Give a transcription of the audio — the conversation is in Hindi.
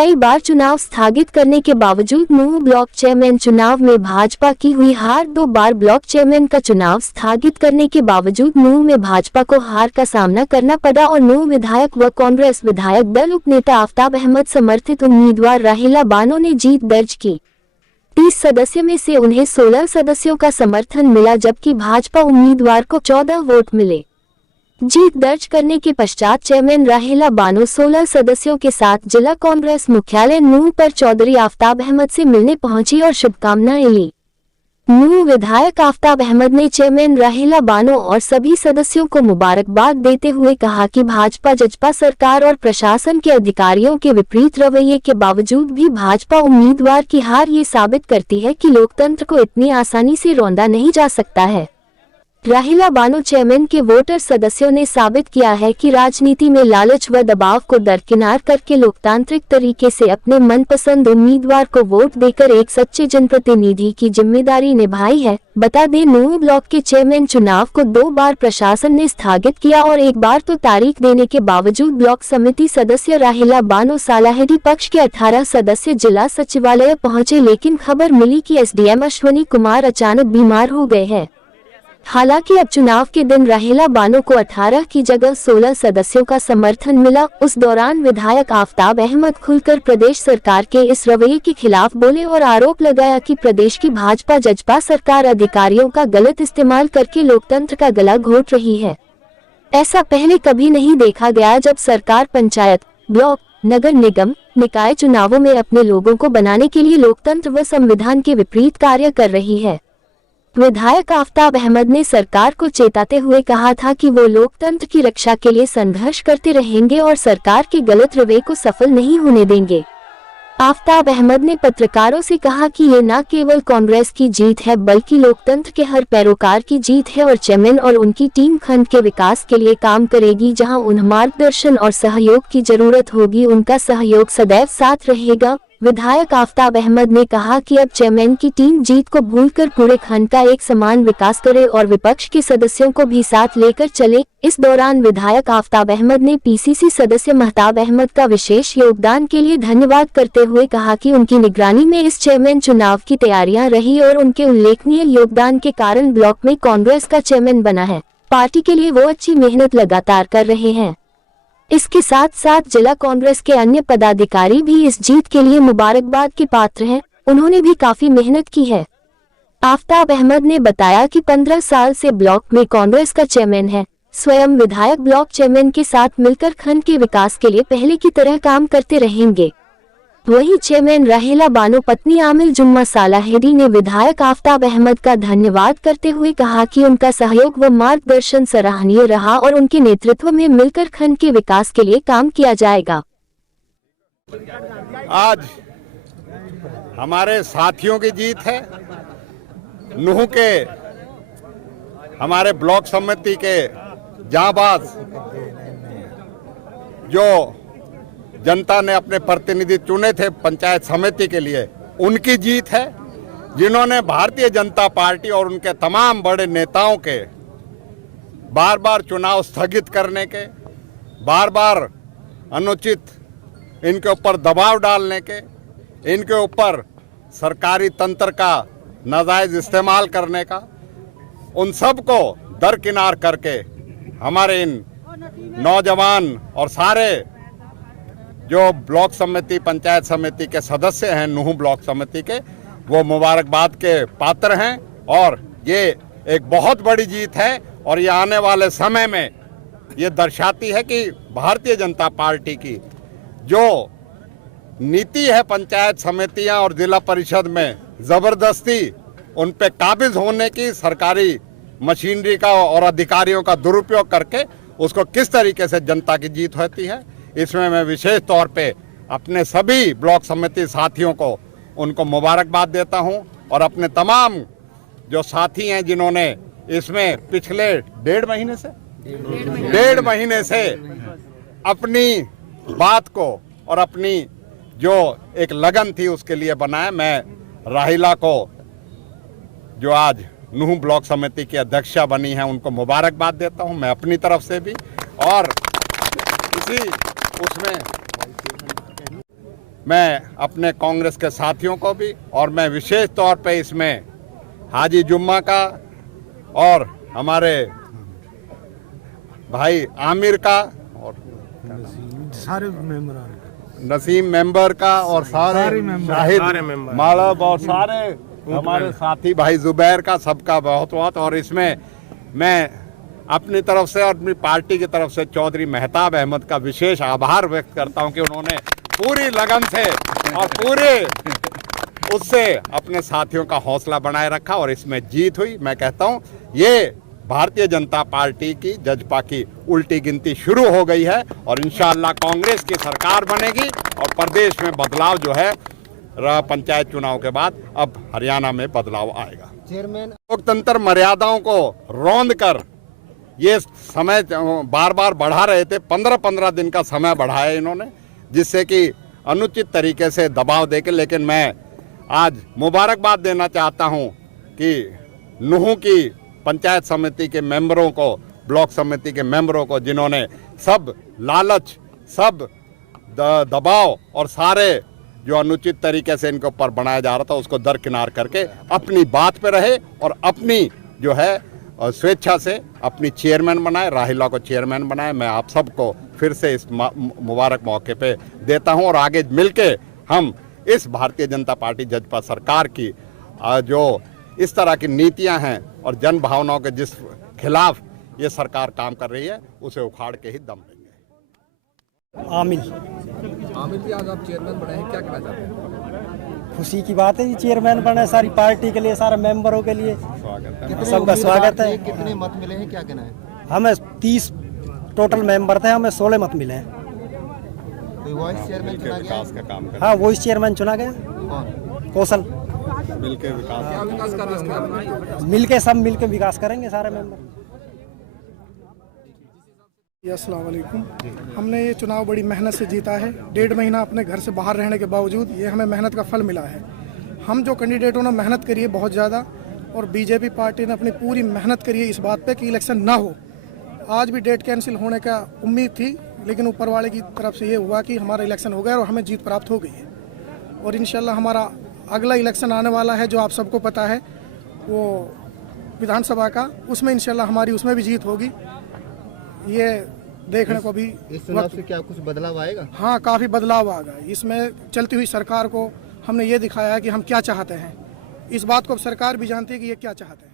कई बार चुनाव स्थगित करने के बावजूद नूंह ब्लॉक चेयरमैन चुनाव में भाजपा की हुई हार। 2 बार ब्लॉक चेयरमैन का चुनाव स्थगित करने के बावजूद नूंह में भाजपा को हार का सामना करना पड़ा और नूंह विधायक व कांग्रेस विधायक दल उपनेता आफ्ताब अहमद समर्थित उम्मीदवार राहिला बानो ने जीत दर्ज की। 30 सदस्य में से उन्हें 16 सदस्यों का समर्थन मिला, जबकि भाजपा उम्मीदवार को 14 वोट मिले। जीत दर्ज करने के पश्चात चेयरमैन राहिला बानो 16 सदस्यों के साथ जिला कांग्रेस मुख्यालय नूंह पर चौधरी आफ्ताब अहमद से मिलने पहुंची और शुभकामनाएं ली। नूंह विधायक आफ्ताब अहमद ने चेयरमैन राहिला बानो और सभी सदस्यों को मुबारकबाद देते हुए कहा कि भाजपा जजपा सरकार और प्रशासन के अधिकारियों के विपरीत रवैये के बावजूद भी भाजपा उम्मीदवार की हार ये साबित करती है कि लोकतंत्र को इतनी आसानी से रौंदा नहीं जा सकता है। राहिला बानो चेयरमैन के वोटर सदस्यों ने साबित किया है कि राजनीति में लालच व दबाव को दरकिनार करके लोकतांत्रिक तरीके से अपने मनपसंद उम्मीदवार को वोट देकर एक सच्चे जनप्रतिनिधि की जिम्मेदारी निभाई है। बता दें, नूंह ब्लॉक के चेयरमैन चुनाव को 2 बार प्रशासन ने स्थगित किया और एक बार तो तारीख देने के बावजूद ब्लॉक समिति सदस्य राहिला बानो सालाहिदी पक्ष के 18 सदस्य जिला सचिवालय पहुंचे, लेकिन खबर मिली कि एसडीएम अश्वनी कुमार अचानक बीमार हो गए हैं। हालांकि अब चुनाव के दिन राहिला बानो को 18 की जगह 16 सदस्यों का समर्थन मिला। उस दौरान विधायक आफ्ताब अहमद खुलकर प्रदेश सरकार के इस रवैये के खिलाफ बोले और आरोप लगाया कि प्रदेश की भाजपा जजपा सरकार अधिकारियों का गलत इस्तेमाल करके लोकतंत्र का गला घोट रही है। ऐसा पहले कभी नहीं देखा गया जब सरकार पंचायत, ब्लॉक, नगर निगम, निकाय चुनावों में अपने लोगों को बनाने के लिए लोकतंत्र व संविधान के विपरीत कार्य कर रही है। विधायक आफ्ताब अहमद ने सरकार को चेताते हुए कहा था कि वो लोकतंत्र की रक्षा के लिए संघर्ष करते रहेंगे और सरकार के गलत रवैये को सफल नहीं होने देंगे। आफ्ताब अहमद ने पत्रकारों से कहा कि ये न केवल कांग्रेस की जीत है बल्कि लोकतंत्र के हर पैरोकार की जीत है और चेयरमैन और उनकी टीम खंड के विकास के लिए काम करेगी। जहां उन्हें मार्गदर्शन और सहयोग की जरूरत होगी, उनका सहयोग सदैव साथ रहेगा। विधायक आफ्ताब अहमद ने कहा कि अब चेयरमैन की टीम जीत को भूलकर पूरे खंड का एक समान विकास करे और विपक्ष के सदस्यों को भी साथ लेकर चले। इस दौरान विधायक आफ्ताब अहमद ने पीसीसी सदस्य महताब अहमद का विशेष योगदान के लिए धन्यवाद करते हुए कहा कि उनकी निगरानी में इस चेयरमैन चुनाव की तैयारियां रही और उनके उल्लेखनीय योगदान के कारण ब्लॉक में कांग्रेस का चेयरमैन बना है। पार्टी के लिए वो अच्छी मेहनत लगातार कर रहे हैं। इसके साथ साथ जिला कांग्रेस के अन्य पदाधिकारी भी इस जीत के लिए मुबारकबाद के पात्र हैं। उन्होंने भी काफी मेहनत की है। आफ्ताब अहमद ने बताया कि 15 साल से ब्लॉक में कांग्रेस का चेयरमैन है। स्वयं विधायक ब्लॉक चेयरमैन के साथ मिलकर खंड के विकास के लिए पहले की तरह काम करते रहेंगे। वहीं चेयरमैन राहिला बानो पत्नी आमिल जुम्मा सालाहिदी ने विधायक आफ्ताब अहमद का धन्यवाद करते हुए कहा कि उनका सहयोग व मार्गदर्शन सराहनीय रहा और उनके नेतृत्व में मिलकर खंड के विकास के लिए काम किया जाएगा। आज हमारे साथियों की जीत है। नूंह के हमारे ब्लॉक समिति के जांबाज जो जनता ने अपने प्रतिनिधि चुने थे पंचायत समिति के लिए, उनकी जीत है, जिन्होंने भारतीय जनता पार्टी और उनके तमाम बड़े नेताओं के बार बार चुनाव स्थगित करने के, बार बार अनुचित इनके ऊपर दबाव डालने के, इनके ऊपर सरकारी तंत्र का नाजायज इस्तेमाल करने का, उन सब को दरकिनार करके हमारे इन नौजवान और सारे जो ब्लॉक समिति पंचायत समिति के सदस्य हैं नूंह ब्लॉक समिति के, वो मुबारकबाद के पात्र हैं। और ये एक बहुत बड़ी जीत है और ये आने वाले समय में ये दर्शाती है कि भारतीय जनता पार्टी की जो नीति है पंचायत समितियां और जिला परिषद में ज़बरदस्ती उन पे काबिज होने की, सरकारी मशीनरी का और अधिकारियों का दुरुपयोग करके उसको किस तरीके से जनता की जीत होती है, इसमें मैं विशेष तौर पे अपने सभी ब्लॉक समिति साथियों को उनको मुबारकबाद देता हूं और अपने तमाम जो साथी हैं जिन्होंने इसमें पिछले डेढ़ महीने से अपनी बात को और अपनी जो एक लगन थी उसके लिए बनाया। मैं राहिला को जो आज नूंह ब्लॉक समिति की अध्यक्षा बनी है उनको मुबारकबाद देता हूं मैं अपनी तरफ से भी। और इसी उसमें मैं अपने कांग्रेस के साथियों को भी और मैं विशेष तौर पे इसमें हाजी जुम्मा का और हमारे भाई आमिर का और सारे मेंबर नसीम मेंबर का और सारे शाहिद मालब और सारे हमारे साथी भाई जुबैर का, सबका बहुत बहुत। और इसमें मैं अपनी तरफ से और अपनी पार्टी की तरफ से चौधरी मेहताब अहमद का विशेष आभार व्यक्त करता हूं कि उन्होंने पूरी लगन से और पूरे उससे अपने साथियों का हौसला बनाए रखा और इसमें जीत हुई। मैं कहता हूं ये भारतीय जनता पार्टी की जजपा की उल्टी गिनती शुरू हो गई है और इंशाअल्लाह कांग्रेस की सरकार बनेगी और प्रदेश में बदलाव जो है पंचायत चुनाव के बाद अब हरियाणा में बदलाव आएगा। चेयरमैन, लोकतंत्र मर्यादाओं को रौंद कर ये समय बार बार बढ़ा रहे थे, 15-15 दिन का समय बढ़ाया इन्होंने, जिससे कि अनुचित तरीके से दबाव देके। लेकिन मैं आज मुबारकबाद देना चाहता हूं कि नूह की पंचायत समिति के मेंबरों को, ब्लॉक समिति के मेंबरों को, जिन्होंने सब लालच, सब दबाव और सारे जो अनुचित तरीके से इनके ऊपर बनाया जा रहा था उसको दरकिनार करके अपनी बात पे रहे और अपनी जो है स्वेच्छा से अपनी चेयरमैन बनाए, राहिला को चेयरमैन बनाए। मैं आप सबको फिर से इस मुबारक मौके पे देता हूं और आगे मिलके हम इस भारतीय जनता पार्टी जजपा सरकार की जो इस तरह की नीतियां हैं और जन भावनाओं के जिस खिलाफ ये सरकार काम कर रही है उसे उखाड़ के ही दम देंगे। आमिर जी, आज आप चेयरमैन बने हैं, क्या कहना चाहते हैं? खुशी की बात है जी, चेयरमैन बने, सारी पार्टी के लिए, सारे मेंबरों के लिए सबका स्वागत है। कितने मत मिले हैं, क्या कहना है? हमें 30 टोटल मेंबर थे, हमें 16 मत मिले हैं। कोई वाइस चेयरमैन चुना गया? विकास का काम कर हाँ, वाइस चेयरमैन चुना गया, कौन? कौशल। मिलके विकास क्या विकास कर रहे हैं? मिलके सब मिलके विकास करेंगे सारे मेंबर। अस्सलाम वालेकुम। हमने ये चुनाव बड़ी मेहनत से जीता है। 1.5 महीना अपने घर से बाहर रहने के बावजूद ये हमें मेहनत का फल मिला है। हम जो कैंडिडेटों ने मेहनत करी है बहुत ज़्यादा, और बीजेपी पार्टी ने अपनी पूरी मेहनत करी है इस बात पे कि इलेक्शन ना हो। आज भी डेट कैंसिल होने का उम्मीद थी, लेकिन ऊपर वाले की तरफ से ये हुआ कि हमारा इलेक्शन हो गया और हमें जीत प्राप्त हो गई है। और इंशाल्लाह हमारा अगला इलेक्शन आने वाला है जो आप सबको पता है, वो विधानसभा का, उसमें इंशाल्लाह हमारी उसमें भी जीत होगी। ये देखने को भी इस चुनाव से क्या कुछ बदलाव आएगा? हाँ, काफ़ी बदलाव आ गया। इसमें चलती हुई सरकार को हमने ये दिखाया है कि हम क्या चाहते हैं। इस बात को अब सरकार भी जानती है कि ये क्या चाहते हैं।